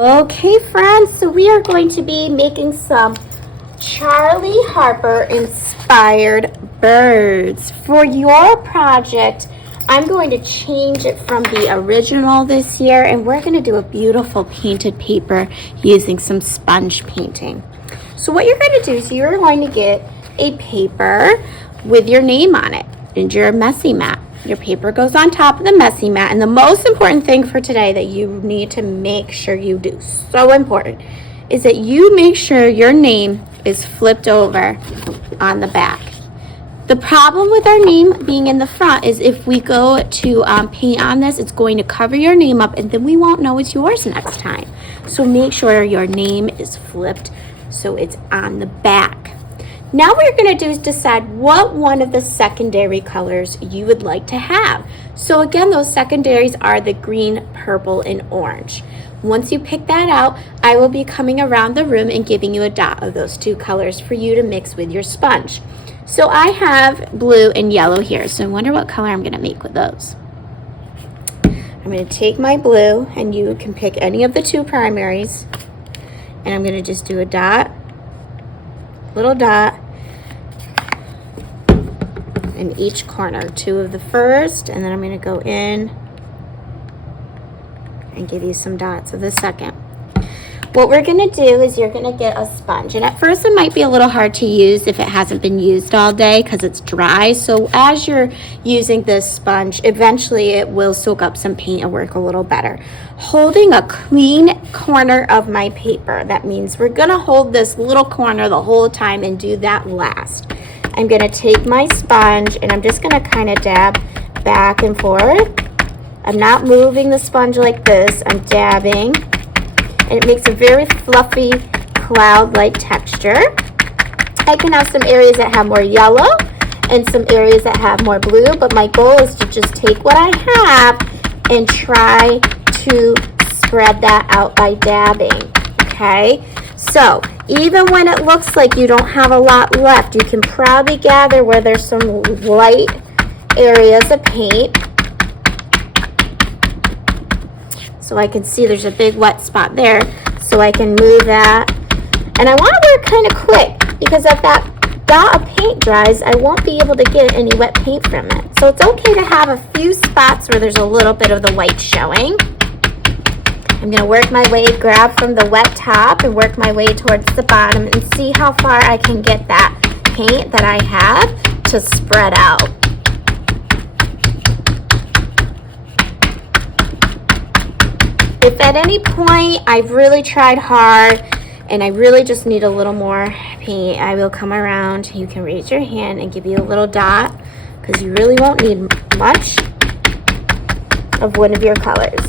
Okay, friends, so we are going to be making some Charlie Harper inspired birds. For your project, I'm going to change it from the original this year, and we're going to do a beautiful painted paper using some sponge painting. So what you're going to do is you're going to get a paper with your name on it and your messy mat. Your paper goes on top of the messy mat, and the most important thing for today that you need to make sure you do, so important, is that you make sure your name is flipped over on the back. The problem with our name being in the front is if we go to paint on this, it's going to cover your name up, and then we won't know it's yours next time. So make sure your name is flipped so it's on the back. Now what you're going to do is decide what one of the secondary colors you would like to have. So again, those secondaries are the green, purple, and orange. Once you pick that out, I will be coming around the room and giving you a dot of those two colors for you to mix with your sponge. So I have blue and yellow here, so I wonder what color I'm going to make with those. I'm going to take my blue, and you can pick any of the two primaries, and I'm going to just do a dot, little dot in each corner, two of the first, and then I'm going to go in and give you some dots of the second. What we're going to do is you're going to get a sponge, and at first it might be a little hard to use if it hasn't been used all day because it's dry. So as you're using this sponge, eventually it will soak up some paint and work a little better. Holding a clean corner of my paper, that means we're going to hold this little corner the whole time and do that last. I'm going to take my sponge and I'm just going to kind of dab back and forth. I'm not moving the sponge like this, I'm dabbing. And it makes a very fluffy cloud-like texture. I can have some areas that have more yellow and some areas that have more blue, but my goal is to just take what I have and try to spread that out by dabbing, okay? So even when it looks like you don't have a lot left, you can probably gather where there's some light areas of paint. So I can see there's a big wet spot there, so I can move that. And I want to work kind of quick because if that dot of paint dries, I won't be able to get any wet paint from it. So it's okay to have a few spots where there's a little bit of the white showing. I'm going to work my way, grab from the wet top and work my way towards the bottom and see how far I can get that paint that I have to spread out. If at any point I've really tried hard and I really just need a little more paint, I will come around. You can raise your hand and give you a little dot because you really won't need much of one of your colors.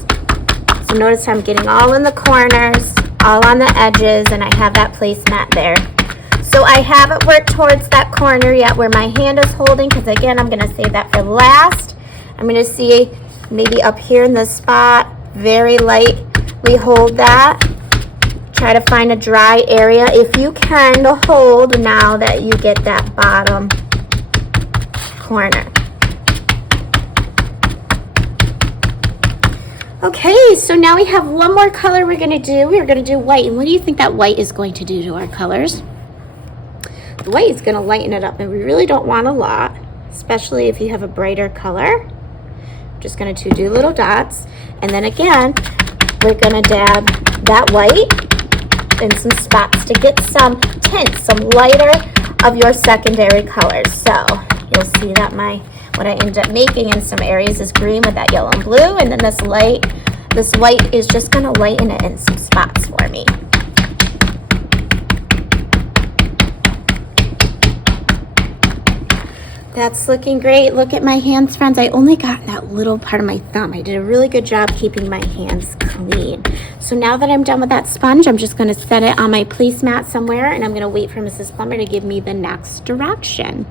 So notice I'm getting all in the corners, all on the edges, and I have that placemat there. So I haven't worked towards that corner yet where my hand is holding because again, I'm going to save that for last. I'm going to see maybe up here in this spot, very lightly hold that. Try to find a dry area if you can to hold now that you get that bottom corner. Okay, so now we have one more color we're going to do. We're going to do white. And what do you think that white is going to do to our colors? The white is going to lighten it up, and we really don't want a lot, especially if you have a brighter color. Just going to do little dots, and then again we're going to dab that white in some spots to get some tint, some lighter of your secondary colors. So you'll see that what I end up making in some areas is green with that yellow and blue, and then this white is just going to lighten it in some spots for me. That's looking great. Look at my hands, friends. I only got that little part of my thumb. I did a really good job keeping my hands clean. So now that I'm done with that sponge, I'm just going to set it on my placemat somewhere, and I'm going to wait for Mrs. Plummer to give me the next direction.